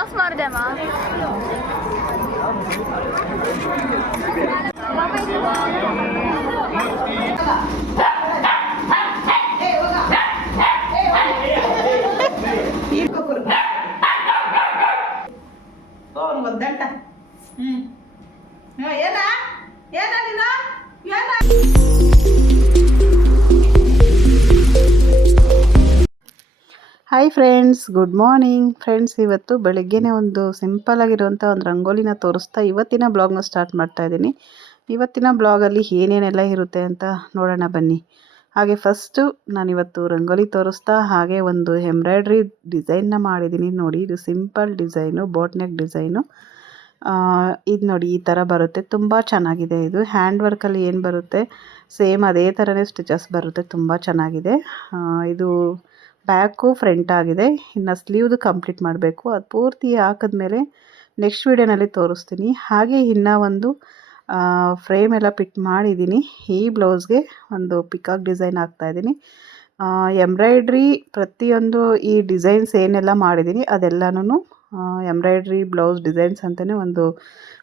Of ಮಾಡ್ದೆಮ್ಮ. ಒದ್ದಂಟ ಏನ ಏನ ನೀನು ಏನ. Hi friends, good morning friends. ಇವತ್ತು ಬೆಳಗ್ಗೆನೇ ಒಂದು ಸಿಂಪಲ್ ಆಗಿರುವಂಥ ಒಂದು ರಂಗೋಲಿನ ತೋರಿಸ್ತಾ ಇವತ್ತಿನ ಬ್ಲಾಗ್ನ ಸ್ಟಾರ್ಟ್ ಮಾಡ್ತಾ ಇದ್ದೀನಿ. ಇವತ್ತಿನ ಬ್ಲಾಗಲ್ಲಿ ಏನೇನೆಲ್ಲ ಇರುತ್ತೆ ಅಂತ ನೋಡೋಣ ಬನ್ನಿ. ಹಾಗೆ ಫಸ್ಟು ನಾನಿವತ್ತು ರಂಗೋಲಿ ತೋರಿಸ್ತಾ ಹಾಗೆ ಒಂದು ಎಂಬ್ರಾಯ್ಡ್ರಿ ಡಿಸೈನ್ನ ಮಾಡಿದ್ದೀನಿ. ನೋಡಿ, ಇದು simple design, boat neck design. ಇದು ನೋಡಿ ಈ ಥರ ಬರುತ್ತೆ, ತುಂಬ ಚೆನ್ನಾಗಿದೆ. ಇದು ಹ್ಯಾಂಡ್ ವರ್ಕಲ್ಲಿ ಏನು ಬರುತ್ತೆ ಸೇಮ್ ಅದೇ ಥರನೇ ಸ್ಟಿಚಸ್ ಬರುತ್ತೆ, ತುಂಬ ಚೆನ್ನಾಗಿದೆ. ಇದು ಬ್ಯಾಕು ಫ್ರಂಟ್ ಆಗಿದೆ. ಇನ್ನು ಸ್ಲೀವ್ದು ಕಂಪ್ಲೀಟ್ ಮಾಡಬೇಕು. ಅದು ಪೂರ್ತಿ ಹಾಕಿದ್ಮೇಲೆ ನೆಕ್ಸ್ಟ್ ವೀಡಿಯೋನಲ್ಲಿ ತೋರಿಸ್ತೀನಿ. ಹಾಗೆ ಇನ್ನೂ ಒಂದು ಫ್ರೇಮ್ ಎಲ್ಲ ಪಿಟ್ ಮಾಡಿದ್ದೀನಿ. ಈ ಬ್ಲೌಸ್ಗೆ ಒಂದು ಪಿಕಾಕ್ ಡಿಸೈನ್ ಹಾಕ್ತಾಯಿದ್ದೀನಿ. ಎಂಬ್ರಾಯ್ಡ್ರಿ ಪ್ರತಿಯೊಂದು ಈ ಡಿಸೈನ್ಸ್ ಏನೆಲ್ಲ ಮಾಡಿದ್ದೀನಿ ಅದೆಲ್ಲನೂ ಎಂಬ್ರಾಯ್ಡ್ರಿ ಬ್ಲೌಸ್ ಡಿಸೈನ್ಸ್ ಅಂತಲೇ ಒಂದು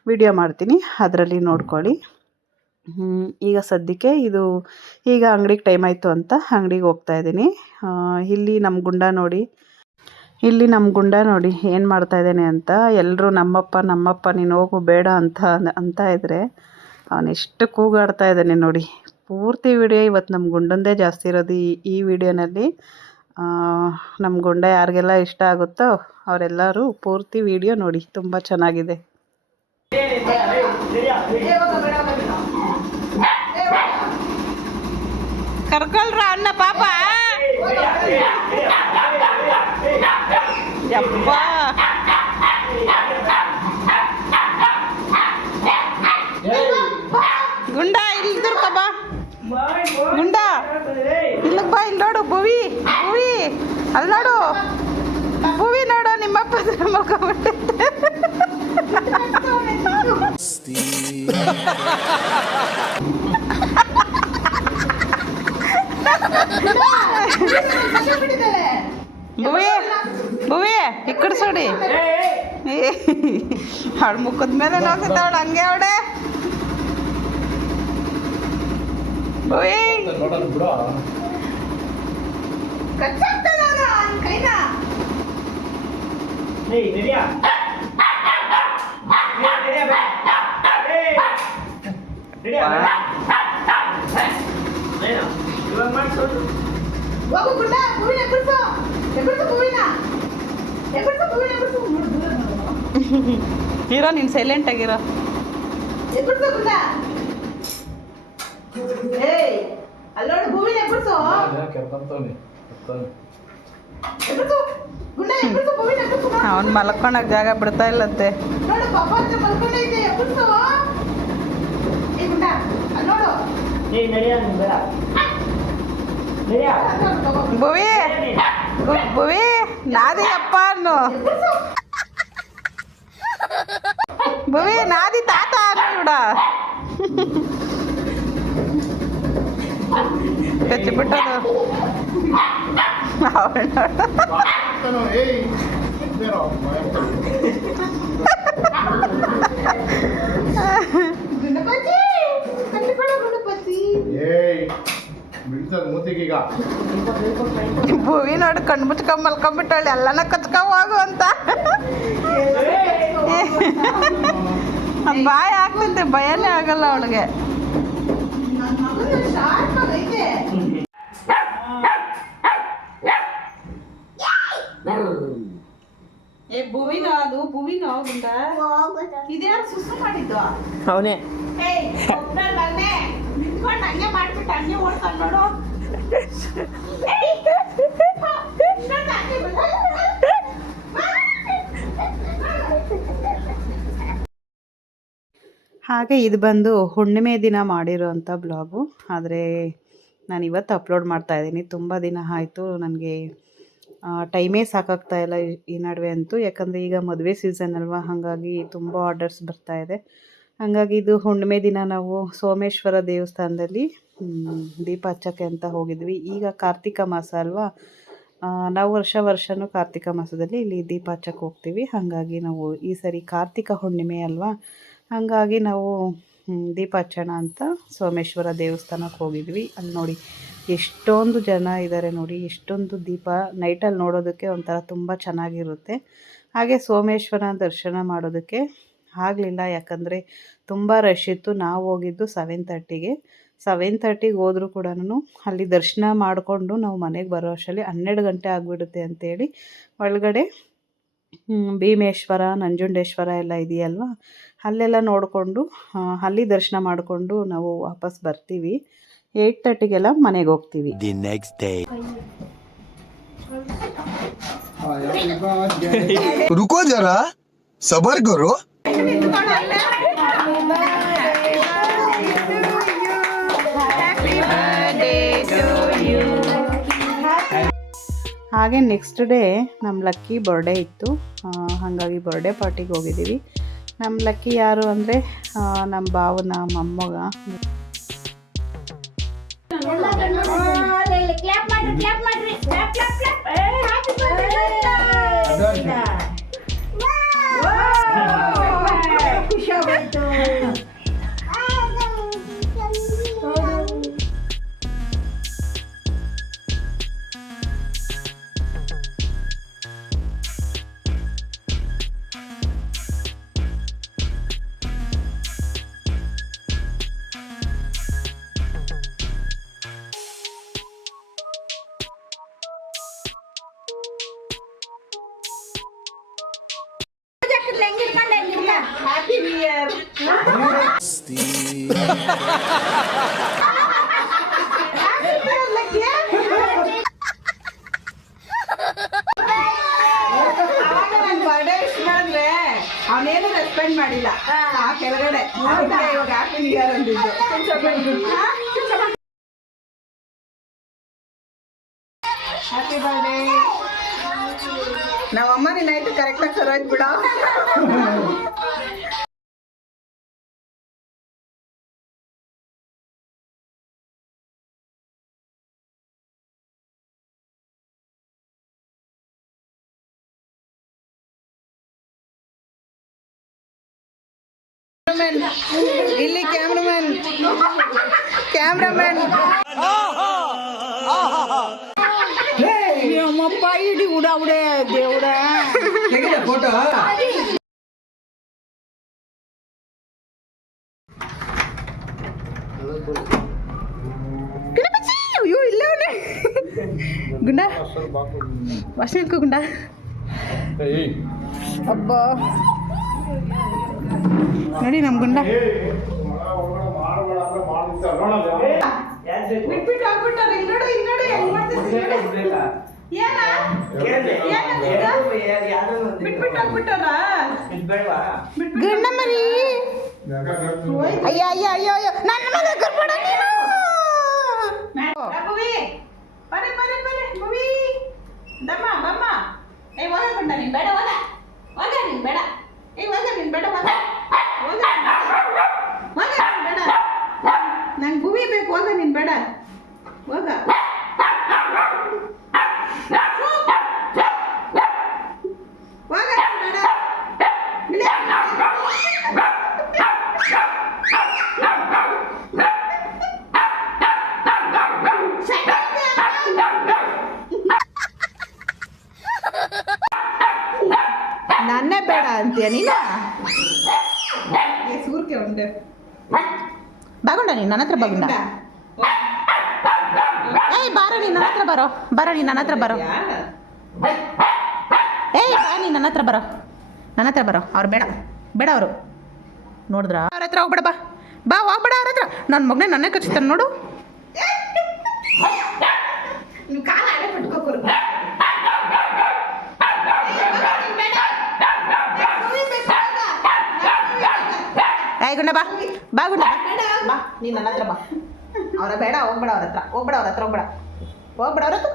ವಿಡಿಯೋ ಮಾಡ್ತೀನಿ, ಅದರಲ್ಲಿ ನೋಡ್ಕೊಳ್ಳಿ. ಈಗ ಸದ್ಯಕ್ಕೆ ಇದು ಈಗ ಅಂಗಡಿಗೆ ಟೈಮ್ ಆಯಿತು ಅಂತ ಅಂಗಡಿಗೆ ಹೋಗ್ತಾಯಿದ್ದೀನಿ. ಇಲ್ಲಿ ನಮ್ಮ ಗುಂಡ ನೋಡಿ ಏನು ಮಾಡ್ತಾಯಿದ್ದಾನೆ ಅಂತ. ಎಲ್ಲರೂ ನಮ್ಮಪ್ಪ ನೀನು ಹೋಗು ಬೇಡ ಅಂತ ಇದ್ದರೆ ಅವನೆಷ್ಟು ಕೂಗಾಡ್ತಾ ಇದ್ದಾನೆ ನೋಡಿ. ಪೂರ್ತಿ ವಿಡಿಯೋ ಇವತ್ತು ನಮ್ಮ ಗುಂಡಂದೇ ಜಾಸ್ತಿ ಇರೋದು ಈ ವಿಡಿಯೋನಲ್ಲಿ. ನಮ್ಮ ಗುಂಡ ಯಾರಿಗೆಲ್ಲ ಇಷ್ಟ ಆಗುತ್ತೋ ಅವರೆಲ್ಲರೂ ಪೂರ್ತಿ ವಿಡಿಯೋ ನೋಡಿ, ತುಂಬ ಚೆನ್ನಾಗಿದೆ. ಕರ್ಕೊಳ್ರ ಅಣ್ಣ ಪಾಪ. ಯಪ್ಪ ಗುಂಡ ಇಲ್ಲಿ ದುರ್ಕ ಬಾ. ಗುಂಡ ಇಲ್ಲಿಗೆ ಬಾ. ಇಲ್ಲಿ ನೋಡು ಭುವಿ ಅಲ್ಲಿ ನೋಡು. ಭುವಿ ನೋಡು, ನಿಮ್ಮಪ್ಪ ಮಲ್ಕೊಂಡ್ಬಿಟ್ಟೈತೆ. ಭುವಿ ಈ ಕಡೆ ಸೋಡಿ. ಅವಳ ಮುಖದ ಮೇಲೆ ನೋಡ್ತಿದ್ದಾವಳು ಹಂಗೆ ಅವಡೆ. ಭುವಿ ಇರೋ, ನೀನು ಸೈಲೆಂಟ್ ಆಗಿರೋ. ಅವನ್ ಮಲ್ಕೊಳಕ್ ಜಾಗ ಬಿಡ್ತಾ ಇಲ್ಲಂತೆ. ಭುವಿ ನಾದಿ ಅಪ್ಪ ಅನ್ನು. ಭುವಿ ನಾದಿ ತಾತ ಅನ್ನೋಡ. ಕಚ್ಚಿಬಿಟ್ಟದು. ಭುವಿ ನೋಡಿ ಕಣ್ಣು ಮುಚ್ಕೊಂಡ್ ಮಲ್ಕೊಂಡ್ಬಿಟ್ಟಳೆ. ಎಲ್ಲನ ಕಚ್ಕೊಂಡ್ ಅಂತ ಬಾಯ್ ಆಗ್ತಂತೆ, ಭಯನೇ ಆಗಲ್ಲ ಅವಳಿಗೆ. ಭುವಿನೋ ಅದು ಭುವಿನೋ ಗುಂಡ. ಇದ್ಯಾರು ಸುಸ್ಸು ಮಾಡಿದ್ದು? ಅವನೇ ಹಂಗೆ ಮಾಡ್ಬಿಟ್ಟು ಹಂಗೆ ಓಡ್ತಾನೆ ನೋಡು. ಹಾಗೆ ಇದು ಬಂದು ಹುಣ್ಣಿಮೆ ದಿನ ಮಾಡಿರೋವಂಥ ಬ್ಲಾಗು. ಆದರೆ ನಾನು ಇವತ್ತು ಅಪ್ಲೋಡ್ ಮಾಡ್ತಾಯಿದ್ದೀನಿ. ತುಂಬ ದಿನ ಆಯಿತು, ನನಗೆ ಟೈಮೇ ಸಾಕಾಗ್ತಾಯಿಲ್ಲ ಈ ನಡುವೆ ಅಂತೂ. ಯಾಕಂದರೆ ಈಗ ಮದುವೆ ಸೀಸನ್ ಅಲ್ವಾ, ಹಾಗಾಗಿ ತುಂಬ ಆರ್ಡರ್ಸ್ ಬರ್ತಾಯಿದೆ. ಹಾಗಾಗಿ ಇದು ಹುಣ್ಣಿಮೆ ದಿನ ನಾವು ಸೋಮೇಶ್ವರ ದೇವಸ್ಥಾನದಲ್ಲಿ ದೀಪ ಹಚ್ಚೋಕ್ಕೆ ಅಂತ ಹೋಗಿದ್ವಿ. ಈಗ ಕಾರ್ತಿಕ ಮಾಸ ಅಲ್ವಾ, ನಾವು ವರ್ಷವೂ ಕಾರ್ತಿಕ ಮಾಸದಲ್ಲಿ ಇಲ್ಲಿ ದೀಪ ಹಚ್ಚಕ್ಕೆ ಹೋಗ್ತೀವಿ. ಹಾಗಾಗಿ ನಾವು ಈ ಸರಿ ಕಾರ್ತಿಕ ಹುಣ್ಣಿಮೆ ಅಲ್ವಾ, ಹಾಗಾಗಿ ನಾವು ದೀಪ ಹಚ್ಚೋಣ ಅಂತ ಸೋಮೇಶ್ವರ ದೇವಸ್ಥಾನಕ್ಕೆ ಹೋಗಿದ್ವಿ. ಅಲ್ಲಿ ನೋಡಿ ಎಷ್ಟೊಂದು ಜನ ಇದ್ದಾರೆ ನೋಡಿ, ಎಷ್ಟೊಂದು ದೀಪ ನೈಟಲ್ಲಿ ನೋಡೋದಕ್ಕೆ ಒಂಥರ ತುಂಬ ಚೆನ್ನಾಗಿರುತ್ತೆ. ಹಾಗೆ ಸೋಮೇಶ್ವರ ದರ್ಶನ ಮಾಡೋದಕ್ಕೆ ಆಗಲಿಲ್ಲ, ಯಾಕಂದರೆ ತುಂಬ ರಶ್ ಇತ್ತು. ನಾವು ಹೋಗಿದ್ದು 7:30ಗೆ. 7:30ಗೆ ಹೋದರೂ ಕೂಡ ಅಲ್ಲಿ ದರ್ಶನ ಮಾಡಿಕೊಂಡು ನಾವು ಮನೆಗೆ ಬರೋ ಅಷ್ಟರಲ್ಲಿ 12 ಗಂಟೆ ಆಗಿಬಿಡುತ್ತೆ ಅಂತೇಳಿ ಒಳಗಡೆ ಭೀಮೇಶ್ವರ, ನಂಜುಂಡೇಶ್ವರ ಎಲ್ಲ ಇದೆಯಲ್ವ, ಅಲ್ಲೆಲ್ಲ ನೋಡಿಕೊಂಡು ಅಲ್ಲಿ ದರ್ಶನ ಮಾಡಿಕೊಂಡು ನಾವು ವಾಪಸ್ ಬರ್ತೀವಿ. 8:30ಗೆಲ್ಲ ಮನೆಗೆ ಹೋಗ್ತೀವಿ. The next day. रुको जरा सबर करो. ಹಾಗೆ ನೆಕ್ಸ್ಟ್ ಡೇ ನಮ್ಮ ಲಕ್ಕಿ ಬರ್ಡೇ ಇತ್ತು, ಹಾಗಾಗಿ ಬರ್ಡೇ ಪಾರ್ಟಿಗೆ ಹೋಗಿದ್ದೀವಿ. ನಮ್ಮ ಲಕ್ಕಿ ಯಾರು ಅಂದರೆ ನಮ್ಮ ಭಾವನ ಮೊಮ್ಮಗ. Happy new year. Birthday wish ಮಾಡಿದ್ರೆ ಅವನೇನು ರೆಸ್ಪೆಕ್ಟ್ ಮಾಡಿಲ್ಲ ಆ ಕೆಳಗಡೆ. ಇವಾಗ ಹ್ಯಾಪಿ ನ್ಯೂ ಇಯರ್ ಅಂದಿದ್ದು. Happy birthday. ನಾವಮ್ಮ ನೀನಾಯ್ತು ಕರೆಕ್ಟಾಗಿ ಸರೋಯ್ತು ಬಿಡ. ಇಲ್ಲಿ ಕ್ಯಾಮ್ರಾಮನ್ ಅಮ್ಮಪ್ಪ ಇಡಿ ಉಡಾವುಡೆ ದೇವ್ರ ಫೋಟೋ ಅಯ್ಯೋ ಇಲ್ಲ ಅವನೇ ಗುಂಡ ವಾಸನೆ ಇಟ್ಕೋ ಗುಂಡ. ಅಬ್ಬ ನೋಡಿ ನಮ್ಮ ಗುಂಡ ಬಿಟ್ಬಿಟ್ಟು ಹೋಗ್ಬಿಟ್ಟಾರೆ. ಇನ್ನೋಡು ಇನ್ನೋಡು ಹೆಂಗ್ ಮಾಡ್ತಿದ್ದೀರಿ ಬಿಟ್ಬಿಟ್ಟು ಹೋಗ್ಬಿಟ್ಟಾರ ಗಂಡ ಮರಿ. ಅಯ್ಯ ಅಯ್ಯ ಅಯ್ಯೋ ಅಯ್ಯೋ ನನ್ನ ಮೇಲೆ ಕರ್ಬೇಡ ನೀನು. ಭುವಿ ಬರೆ ಬರೆ ಬರೆ ಭುವಿ ದಮ್ಮ ಬಮ್ಮ. ಏ ಹೋಗ ಗಂಡ ನೀನು ಬೇಡ, ಹೋಗ ಹೋಗ ನೀನು ಬೇಡ. ಏ ಹೋಗ ನೀನು ಬೇಡ, ಹೋಗ ಹೋಗ ಹೋಗ ನೀನು ಬೇಡ. ನಂಗೆ ಭುವಿ ಬೇಕು, ಹೋಗ ನೀನು ಬೇಡ, ಹೋಗ. ನನ್ನೇ ಬೇಡ ಅಂತೀಯ ನೀನು? ಸೂರ್ಕೆ ಉಂಡೆ ಬಾಗುಂಡ ನೀನು ನನ್ನ ಹತ್ರ ಬಾಗುಂಡ. ಏಯ್ ಬಾರ ನೀನು ನನ್ನ ಹತ್ರ ಬರೋ, ಬರ ನೀನು ನನ್ನ ಹತ್ರ ಬರೋ. ಏಯ್ ಬಾ ನೀನು ನನ್ನ ಹತ್ರ ಬರೋ, ನನ್ನ ಹತ್ರ ಬರೋ. ಅವ್ರು ಬೇಡ ಬೇಡ ಅವರು ನೋಡಿದ್ರ ಅವ್ರ ಹತ್ರ ಹೋಗ್ಬೇಡ. ಬಾ ಬಾ ಹೋಗ್ಬೇಡ ಅವ್ರ ಹತ್ರ. ನನ್ನ ಮಗನೇ ನನ್ನೇ ಕಚ್ತಾನೆ ನೋಡು. ನೀವು ಕಾಲ ಆಡೇ ಪಟ್ಕೋರು. ಏಯ್ ಗುಂಡ ಬಾ ಬಾ ಗುಂಡ ಬಾ ನೀನು ನನ್ನ ಹತ್ರ ಬಾ. ಅವರ ಬೇಡ, ಹೋಗ್ಬೇಡ ಅವ್ರ ಹತ್ರ, ಹೋಗ್ಬೇಡ ಅವ್ರ ಹತ್ರ, ಹೋಗ್ಬೇಡ ಹೋಗ್ಬೇಡ ಅವ್ರ ಹತ್ರ.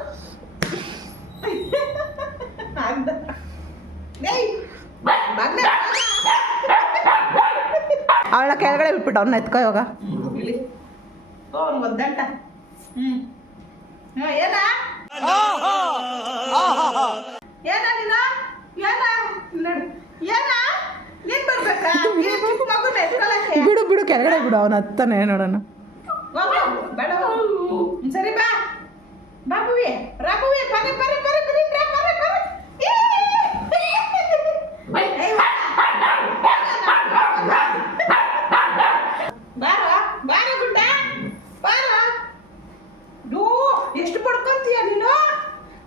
ಅವಳ ಕೆಳಗಡೆ ಬಿಟ್ಬಿಟ್ಟು ಅವ್ನ ಎತ್ಕೋ ಇವಾಗ. ಒದ್ದಂಟ ಏನ ಏನ ನೀನು ಏನ ನಡು ಏನ ನೀನ್ ಬರ್ಬೇಕಾ ನೀನ್ ಚಿಕ್ಕ ಮಗುನ ಎತ್ಕೊಳಕ್ಕೆ ಬಿಡು ಬಿಡು ಕೆಳಗಡೆ ಬಿಡು ಅವನ ಹತ್ತಾನೆ ನೋಡೋಣ. ಹೋಗು ಬೇಡ ಹೋಗು. ಸರಿ ಬಾ ಬಾಬುವಿ ರಾಬುವಿ ಪರೆ ಪರೆ ಪರೆ ಪರೆ ಪರೆ ಪರೆ ಬಾರ ಬಾರ ಗುಡ್ಡ ಬಾರ ಡೂ ಎಷ್ಟು ಪಡ್ಕೊಂತೀಯ ನೀನು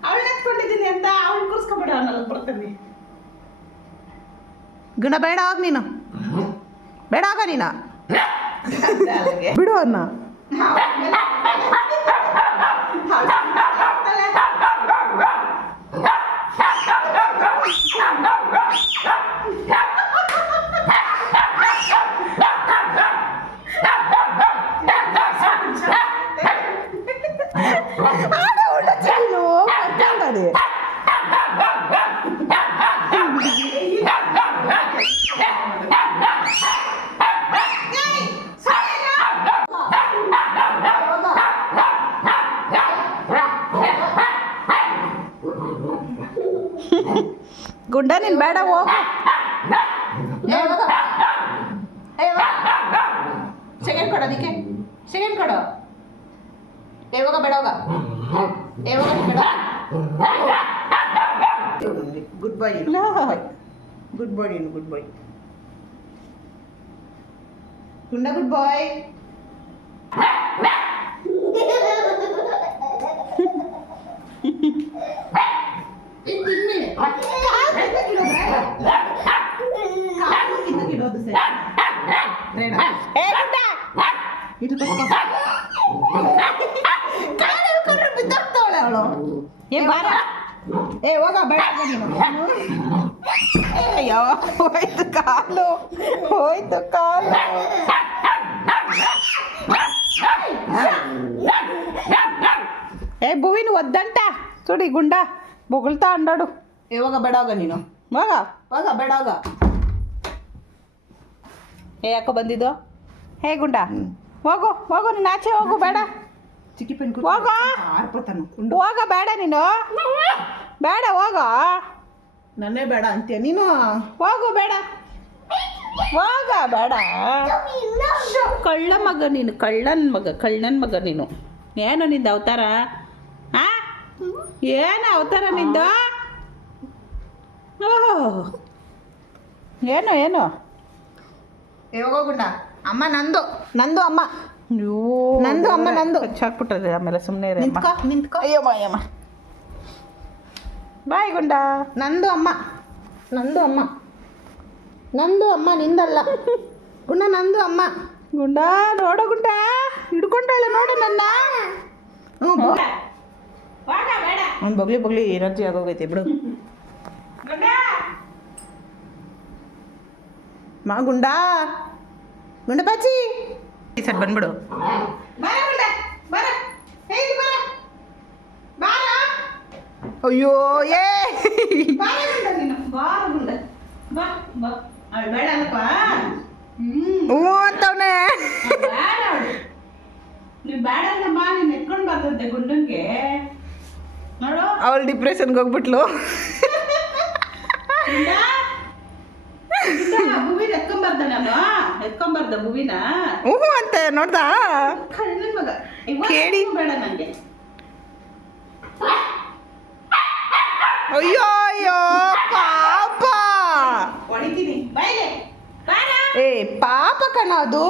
ಅವಳು ಎತ್ಕೊಂಡಿದ್ದೀನಿ ಅಂತ ಅವಳು ಕೂರ್ಸ್ಕೊಬೇಡ ಅನ್ನೋದು ಬರ್ತೀನಿ. ಗುಣ ಬೇಡ ಹೋಗ್ ನೀನು, ಬೇಡ ಆಗ ನೀನು ಬಿಡು ಅನ್ನ. ಗುಡ್ಡ ನೀನ್ ಬೇಡ ಹೋಗು. ಸೆಕೆಂಡ್ ಕೊಡು ಅದಕ್ಕೆ ಸೆಕೆಂಡ್ ಕೊಡು. ಯಾವಾಗ ಬೇಡ ಹೋಗ ಯಾವಾಗ ಬೇಡ. ಗುಡ್ ಬಾಯ್ ಗುಡ್ ಬಾಯ್ ನೀನು ಗುಡ್ ಬಾಯ್ ಗುಂಡ ಗುಡ್ ಬಾಯ್. ಏ ಹೋಗ ಬೇಡ ಅಯ್ಯೋ ಹೋಯ್ತು ಕಾಲು, ಹೋಯ್ತು ಕಾಲು. ಏ ಭುವಿನ ಒದ್ದಂಟ ತುಡಿ ಗುಂಡ ಬೊಗಳ್ತಾ ಅಂಡಾಡು. ಯಾವಾಗ ಬೇಡ ಹೋಗ ನೀನು ಹೋಗ ಹೋಗ ಬೇಡ ಹೋಗ. ಏ ಯಾಕೋ ಬಂದಿದ್ದು? ಹೇ ಗುಂಡ ಹೋಗು ಹೋಗು, ನೀನು ಆಚೆ ಹೋಗು, ಬೇಡ ಚಿಕ್ಕಿ ಪೆನ್ ಹೋಗ ಹೋಗ, ಬೇಡ ನೀನು ಬೇಡ ಹೋಗ, ನನ್ನೇ ಬೇಡ ಅಂತೀಯ ನೀನು. ಹೋಗು ಬೇಡ ಹೋಗ ಬೇಡ. ಕಳ್ಳ ಮಗ ನೀನು, ಕಳ್ಳನ ಮಗ ನೀನು. ಏನು ನಿಂದು ಅವತಾರ? ಆ ಏನು ಅವತಾರ ನಿಂದು? ಓಹ್ ಏನು ಏನು ಯಾವಾಗ ಗುಂಡ ಅಮ್ಮ ನಂದು ನಂದು ಅಮ್ಮ ನಂದು ಅಮ್ಮ ನಂದು. ಹಚ್ಚಾಕ್ಬಿಟ್ಟದೆ ಆಮೇಲೆ ಸುಮ್ಮನೆ ನಿಂತ್ಕೋ ನಿಂತ್ಕೋ. ಅಯ್ಯಮ್ಮ ಅಯ್ಯಮ್ಮ. ಬಾಯ್ ಗುಂಡ. ನಂದು ಅಮ್ಮ ನಂದು ಅಮ್ಮ ನಂದು ಅಮ್ಮ ನಿಂದಲ್ಲ ಗುಂಡ ನಂದು ಅಮ್ಮ. ಗುಂಡ ನೋಡ ಗುಂಡ ಹಿಡ್ಕೊಂಡಾಳೆ ನೋಡು ನನ್ನ. ಒಂದು ಬಗ್ಲಿ ಎನರ್ಜಿ ಆಗೋಗೈತೆ ಬಿಡು. ಮಾ ಗುಂಡ ಗುಂಡ ಬಾಚಿ ಈ ಸರ್ ಬಂದ್ಬಿಡು. ಅಯ್ಯೋ ಏ ಹ್ಞೂ ಅಂತವನೇ. ಅವಳು ಡಿಪ್ರೆಷನ್ಗೆ ಹೋಗ್ಬಿಟ್ಲು. ಎತ್ಕೊಂಬರ್ದ ಭುವಿನ ಹ್ಞೂ ಅಂತ ನೋಡ್ದಾ ಕೇಳಿ. ಬೇಡ ನಂಗೆ. ಅಯ್ಯೋ ಅಯ್ಯೋ ಪಾಪ. ಹೊಡಿತೀನಿ ಬಾಯ್ಲೆ. ಏ ಪಾಪ ಕಣ ಅದು.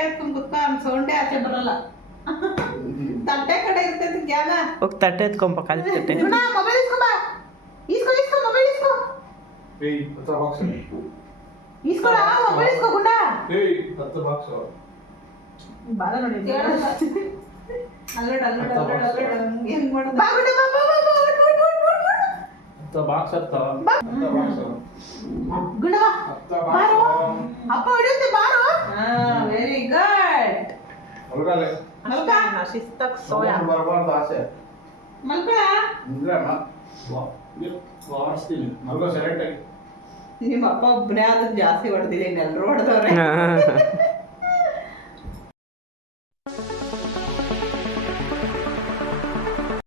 ತಟ್ಟೆ ಎತ್ಕೊಂಡ್ ಕುತ್ಕ ಸೌಂಡೇ ಆಚೆ ಬರಲ್ಲ. ತಟ್ಟೆ ಕಡೆ ಇರ್ತೈತಿ ಜ್ಞಾನ. ಹೋಗಿ ತಟ್ಟೆ ಎತ್ಕೊಂಬ ಕಾಲಿ ತಟ್ಟೆ. ಗುಣ ಮೊಬೈಲ್ ಇಸ್ಕೊಬಾ. ಇಸ್ಕೊ ಮೊಬೈಲ್ ಇಸ್ಕೊ. ಇಸ್ಕೊಳ ಮೊಬೈಲ್ ಇಸ್ಕೊ ಗುಂಡ. ಬಾಲ ನೋಡಿ. ಅಲ್ಲೋಡ್ ಹೆಂಗ್ ಮಾಡೋದು. ಬಾ ಗುಂಡ ಬಾ ಬಾ ಬಾ ಗುಂಡ ಬಾ. ಬಾರೋ ಅಪ್ಪ ಹೊಡಿಯುತ್ತೆ ಬಾರೋ. Very good. ಶಿಸ್ತಕ್ ಸೋಯಾ ಮಲ್ಕ. ನಿಮ್ಮ ಅಪ್ಪ ಒಬ್ಬನೇ ಆದ್ರೆ ಜಾಸ್ತಿ ಹೊಡೆದಿಲ್ಲ, ಇನ್ನೆಲ್ಲರೂ ಹೊಡೆದವ್ರೆ.